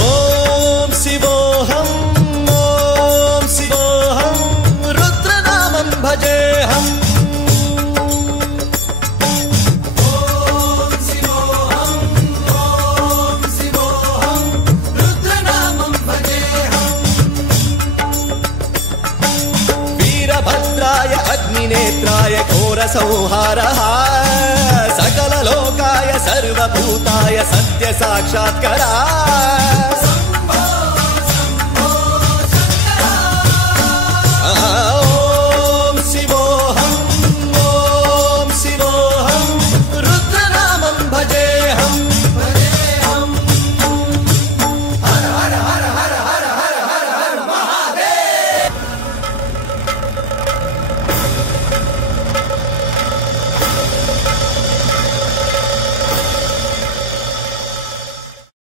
ఓం శివోహం ఓం శివోహం రుద్రనామం భజేహం ఓం శివోహం ఓం శివోహం రుద్రనామం భజేహం వీరభద్రాయ అగ్నినేత్రాయ ఘోర సంహారః सकल लोकाय सर्वभूताय सत्य साक्षात्काराय